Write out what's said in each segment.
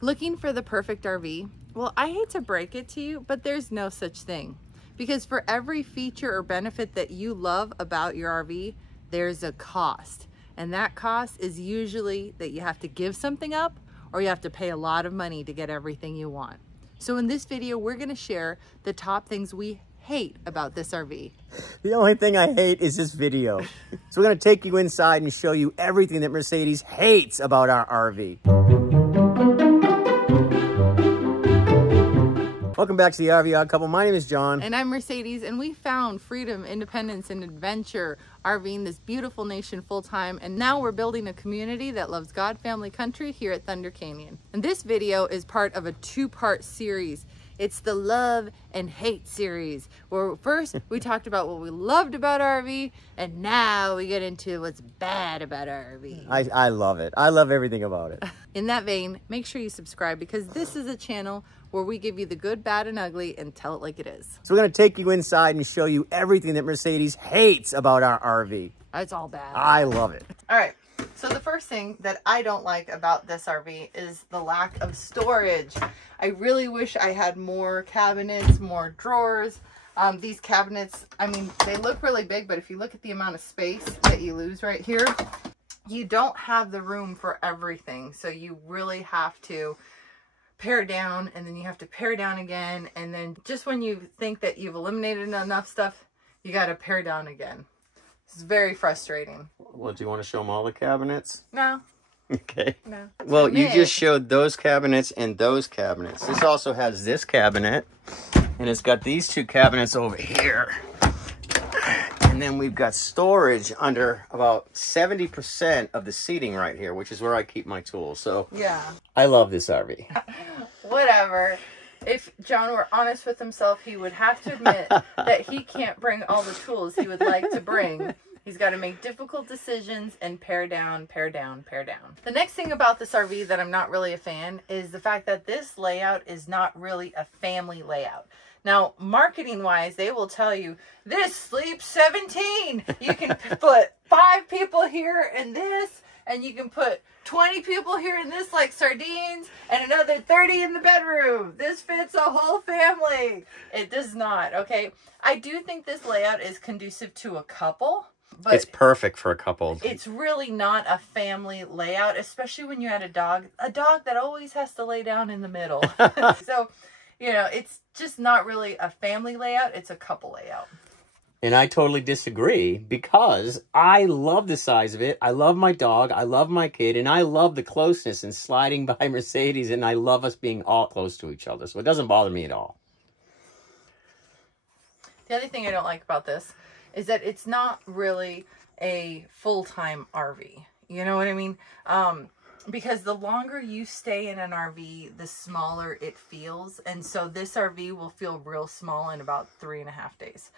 Looking for the perfect RV? Well, I hate to break it to you, but there's no such thing. Because for every feature or benefit that you love about your RV, there's a cost. And that cost is usually that you have to give something up or you have to pay a lot of money to get everything you want. So in this video, we're gonna share the top things we hate about this RV. The only thing I hate is this video. So we're gonna take you inside and show you everything that Mercedes hates about our RV. Welcome back to the RV Odd Couple. My name is John. And I'm Mercedes, and we found freedom, independence, and adventure RVing this beautiful nation full-time, and now we're building a community that loves God, family, country here at Thunder Canyon. And this video is part of a two-part series. It's the love and hate series, where first we talked about what we loved about RV, and now we get into what's bad about RV. I love it. I love everything about it. In that vein, make sure you subscribe, because this is a channel where we give you the good, bad, and ugly and tell it like it is. So we're gonna take you inside and show you everything that Mercedes hates about our RV. It's all bad. I love it. All right. So the first thing that I don't like about this RV is the lack of storage. I really wish I had more cabinets, more drawers. These cabinets, I mean, they look really big, but if you look at the amount of space that you lose right here, you don't have the room for everything. So you really have to pare down, and then you have to pare down again. And then just when you think that you've eliminated enough stuff, you got to pare down again. It's very frustrating. Well, do you want to show them all the cabinets? No. Okay. No. Well, you just showed those cabinets and those cabinets. This also has this cabinet, and it's got these two cabinets over here. And then we've got storage under about 70% of the seating right here, which is where I keep my tools. So yeah, I love this RV. Whatever. If John were honest with himself, he would have to admit that he can't bring all the tools he would like to bring. He's got to make difficult decisions and pare down, pare down, pare down. The next thing about this RV that I'm not really a fan is the fact that this layout is not really a family layout. Now, marketing wise, they will tell you this sleeps 17. You can put 5 people here in this, and you can put 20 people here in this like sardines, and another 30 in the bedroom. This fits a whole family. It does not, okay? I do think this layout is conducive to a couple, but it's perfect for a couple. It's really not a family layout, especially when you had a dog that always has to lay down in the middle. So, you know, it's just not really a family layout. It's a couple layout. And I totally disagree, because I love the size of it. I love my dog. I love my kid. And I love the closeness and sliding by Mercedes. And I love us being all close to each other. So it doesn't bother me at all. The other thing I don't like about this is that it's not really a full-time RV. You know what I mean? Because the longer you stay in an RV, the smaller it feels. And so this RV will feel real small in about 3.5 days.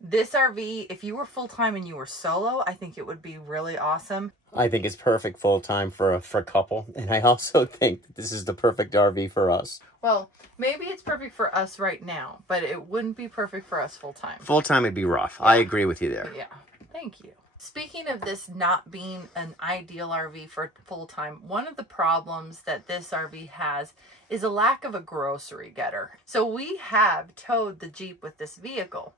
This RV, if you were full-time and you were solo, I think it would be really awesome. I think it's perfect full-time for a couple. And I also think that this is the perfect RV for us. Well, maybe it's perfect for us right now, but it wouldn't be perfect for us full-time. Full-time would be rough. I agree with you there. Yeah, thank you. Speaking of this not being an ideal RV for full-time, one of the problems that this RV has is a lack of a grocery getter. So we have towed the Jeep with this vehicle.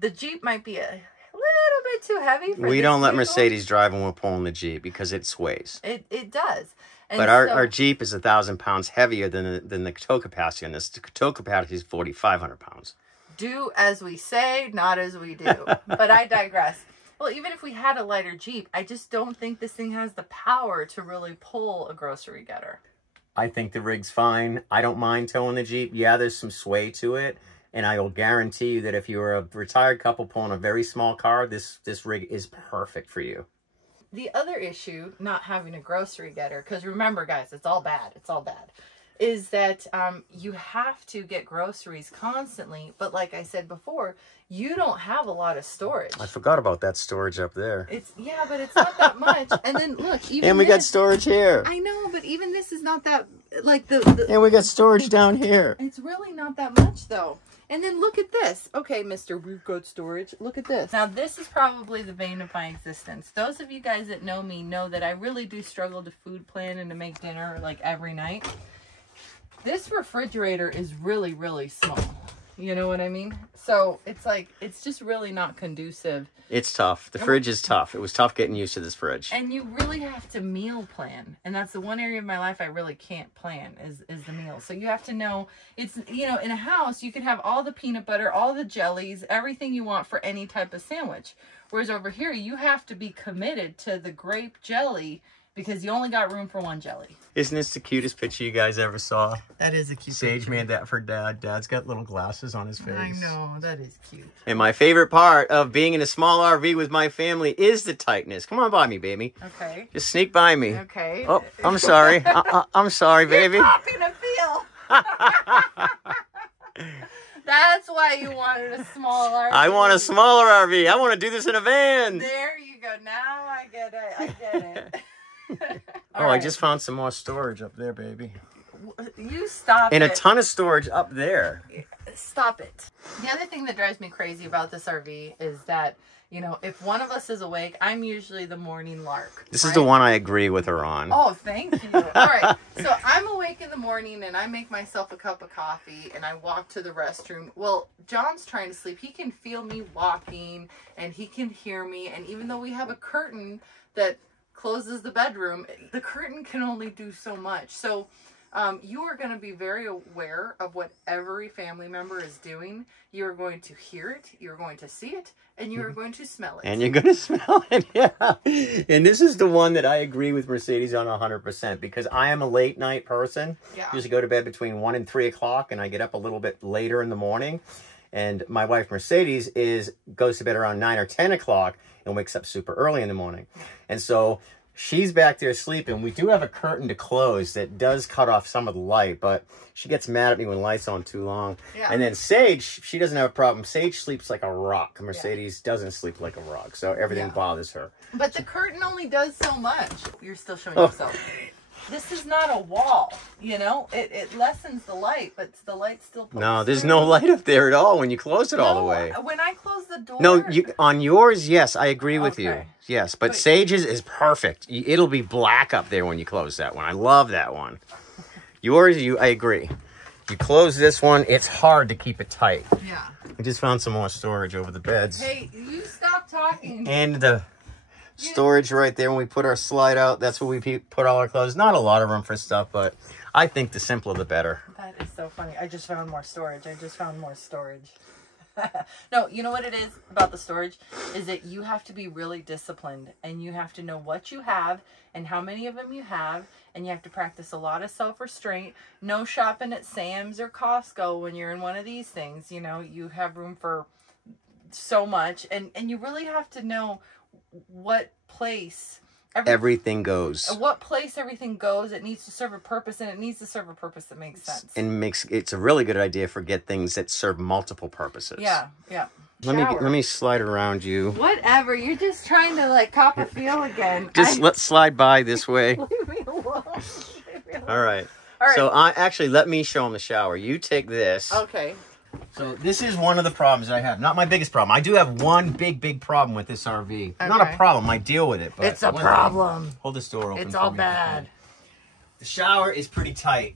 The Jeep might be a little bit too heavy for We don't let vehicle. Mercedes drive when we're pulling the Jeep because it sways. It does. And But our Jeep is 1,000 pounds heavier than the tow capacity on this. The tow capacity is 4,500 pounds. Do as we say, not as we do. But I digress. Well, even if we had a lighter Jeep, I just don't think this thing has the power to really pull a grocery getter. I think the rig's fine. I don't mind towing the Jeep. Yeah, there's some sway to it. And I will guarantee you that if you're a retired couple pulling a very small car, this rig is perfect for you. The other issue, not having a grocery getter, because remember, guys, it's all bad. It's all bad. is that you have to get groceries constantly. But like I said before, you don't have a lot of storage. I forgot about that storage up there. Yeah, but it's not that much. And then look, even and we got storage here. I know, but even this is not that, like and we got storage down here. It's really not that much though. And then look at this. Okay, mister, we've got storage. Look at this. Now, this is probably the bane of my existence. Those of you guys that know me know that I really do struggle to food plan and to make dinner like every night. This refrigerator is really, really small. You know what I mean? So it's like, it's just really not conducive. It's tough. The fridge is tough. It was tough getting used to this fridge. And you really have to meal plan. And that's the one area of my life I really can't plan is the meal. So you have to know, it's, you know, in a house, you can have all the peanut butter, all the jellies, everything you want for any type of sandwich. Whereas over here, you have to be committed to the grape jelly because you only got room for one jelly. Isn't this the cutest picture you guys ever saw? That is a cute Sage picture. made that for Dad. Dad's got little glasses on his face. I know, that is cute. And my favorite part of being in a small RV with my family is the tightness. Come on by me, baby. Okay. Just sneak by me. Okay. Oh, I'm sorry. I'm sorry, baby. You're popping a feel. That's why you wanted a small RV. I want a smaller RV. I want to do this in a van. There you go. Now I get it. I get it. Oh, right. I just found some more storage up there, baby. You stop and a ton of storage up there. Stop it. The other thing that drives me crazy about this RV is that, you know, if one of us is awake, I'm usually the morning lark. This is the one I agree with her on. Oh, thank you. All right. So I'm awake in the morning and I make myself a cup of coffee and I walk to the restroom. Well, John's trying to sleep. He can feel me walking and he can hear me. And even though we have a curtain that closes the bedroom, the curtain can only do so much. So you are going to be very aware of what every family member is doing. You're going to hear it, you're going to see it, and you're going to smell it. And you're going to smell it, yeah. And this is the one that I agree with Mercedes on 100% because I am a late night person. Yeah. Usually go to bed between 1 and 3 o'clock, and I get up a little bit later in the morning. And my wife Mercedes goes to bed around 9 or 10 o'clock and wakes up super early in the morning. And so she's back there sleeping. We do have a curtain to close that does cut off some of the light, but she gets mad at me when light's on too long. Yeah. And then Sage, she doesn't have a problem. Sage sleeps like a rock. Mercedes doesn't sleep like a rock, so everything bothers her. But the curtain only does so much. You're still showing yourself. This is not a wall, you know? It lessens the light, but the light still... No, there's no light up there at all when you close it all the way. When I close the door... No, on yours, yes, I agree with you. Yes, but Sage's is perfect. It'll be black up there when you close that one. I love that one. Yours, I agree. You close this one, it's hard to keep it tight. Yeah. I just found some more storage over the beds. Hey, you stop talking. And the storage right there when we put our slide out, that's where we put all our clothes. Not a lot of room for stuff, but I think the simpler the better. That is so funny. I just found more storage. No, you know what it is about the storage is that you have to be really disciplined and you have to know what you have and how many of them you have, and you have to practice a lot of self-restraint. No shopping at Sam's or Costco when you're in one of these things. You know, you have room for so much, and you really have to know what place everything goes. What place everything goes. It needs to serve a purpose, and it needs to serve a purpose that makes sense. And it's a really good idea for things that serve multiple purposes. Yeah, yeah. Let me slide around you. Whatever. You're just trying to like cop a feel again. Just let's slide by this way. Leave me alone. All right. So actually let me show him the shower. You take this. Okay. So this is one of the problems I have. Not my biggest problem. I do have one big problem with this RV. Okay. Not a problem. I deal with it. But it's a problem. Hold this door open. It's all bad. The shower is pretty tight.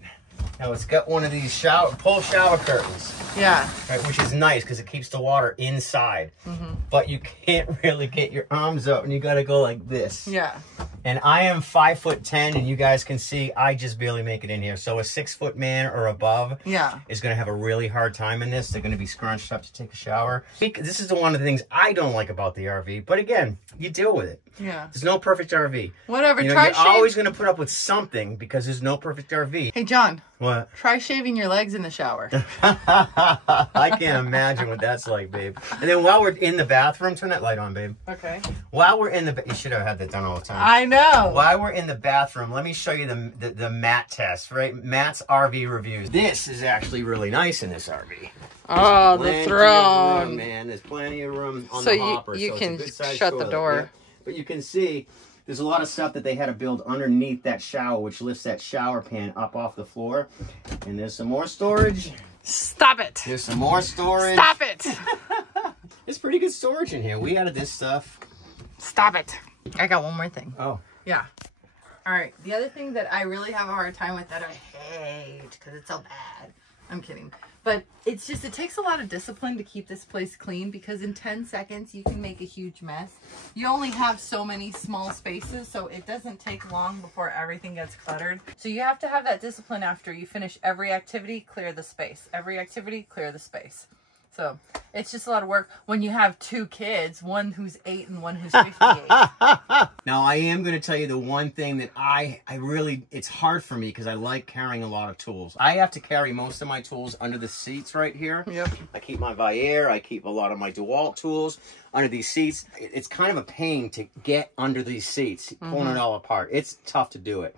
Now it's got one of these pull shower curtains. Yeah. Right, which is nice because it keeps the water inside. Mm-hmm. But you can't really get your arms up and you got to go like this. Yeah. And I am 5'10", and you guys can see I just barely make it in here. So a 6-foot man or above is going to have a really hard time in this. They're going to be scrunched up to take a shower. This is one of the things I don't like about the RV. But again, you deal with it. Yeah. There's no perfect RV. Whatever. You're always going to put up with something because there's no perfect RV. Hey, John. What? Try shaving your legs in the shower. I can't imagine what that's like, babe. And then while we're in the bathroom, turn that light on, babe. Okay. While we're in the... You should have had that done all the time. I know. While we're in the bathroom, let me show you the Matt test, right? Matt's RV reviews. This is actually really nice in this RV. Oh, the throne. Room, man. There's plenty of room on the hopper. You can shut toilet. the door. Yeah. But you can see there's a lot of stuff that they had to build underneath that shower, which lifts that shower pan up off the floor. And there's some more storage. Stop it. There's some more storage. Stop it. It's pretty good storage in here. We added this stuff. Stop it. I got one more thing. Oh. Yeah. All right. The other thing that I really have a hard time with that I hate because it's so bad. I'm kidding. But it's just, it takes a lot of discipline to keep this place clean because in 10 seconds you can make a huge mess. You only have so many small spaces, so it doesn't take long before everything gets cluttered. So you have to have that discipline after you finish every activity, clear the space. Every activity, clear the space. So it's just a lot of work when you have 2 kids, one who's 8 and one who's 58. Now, I am going to tell you the one thing that I really, it's hard for me because I like carrying a lot of tools. I have to carry most of my tools under the seats right here. Yep. I keep my Vaire, I keep a lot of my DeWalt tools under these seats. It's kind of a pain to get under these seats, pulling it all apart. It's tough to do it.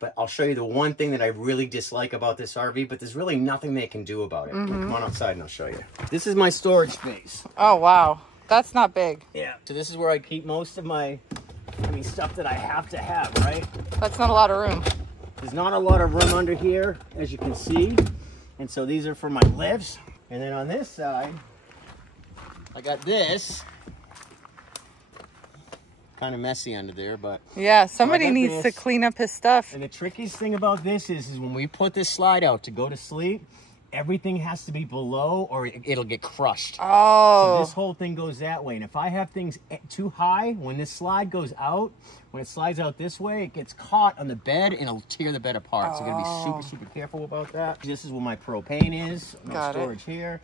But I'll show you the one thing that I really dislike about this RV, but there's really nothing they can do about it. Come on outside and I'll show you. This is my storage space. Oh, wow. That's not big. Yeah. So this is where I keep most of my, stuff that I have to have, right? That's not a lot of room. There's not a lot of room under here, as you can see. And so these are for my lifts. And then on this side, I got this. Kind of messy under there, but yeah, somebody needs to clean up his stuff. And the trickiest thing about this is when we put this slide out to go to sleep, everything has to be below or it'll get crushed. Oh. So this whole thing goes that way. And if I have things too high, when this slide goes out, when it slides out this way, it gets caught on the bed and it'll tear the bed apart. So you gotta be super, super careful about that. This is where my propane is, my storage here.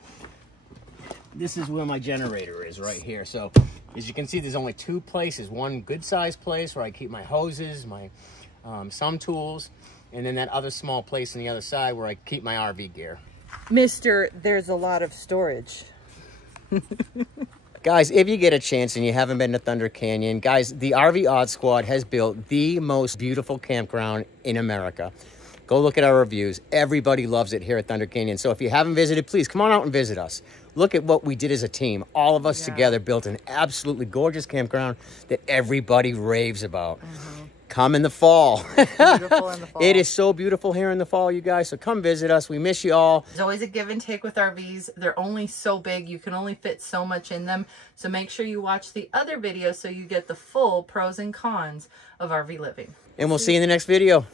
This is where my generator is right here. So as you can see, there's only 2 places. One good sized place where I keep my hoses, my some tools, and then that other small place on the other side where I keep my RV gear. Mister, there's a lot of storage. Guys, if you get a chance and you haven't been to Thunder Canyon, guys, the RV Odd Squad has built the most beautiful campground in America. Go look at our reviews. Everybody loves it here at Thunder Canyon. So if you haven't visited, please come on out and visit us. Look at what we did as a team. All of us together built an absolutely gorgeous campground that everybody raves about. Come in the fall. Beautiful in the fall. It is so beautiful here in the fall, you guys. So come visit us. We miss you all. There's always a give and take with RVs. They're only so big. You can only fit so much in them. So make sure you watch the other videos so you get the full pros and cons of RV living. And we'll see you in the next video.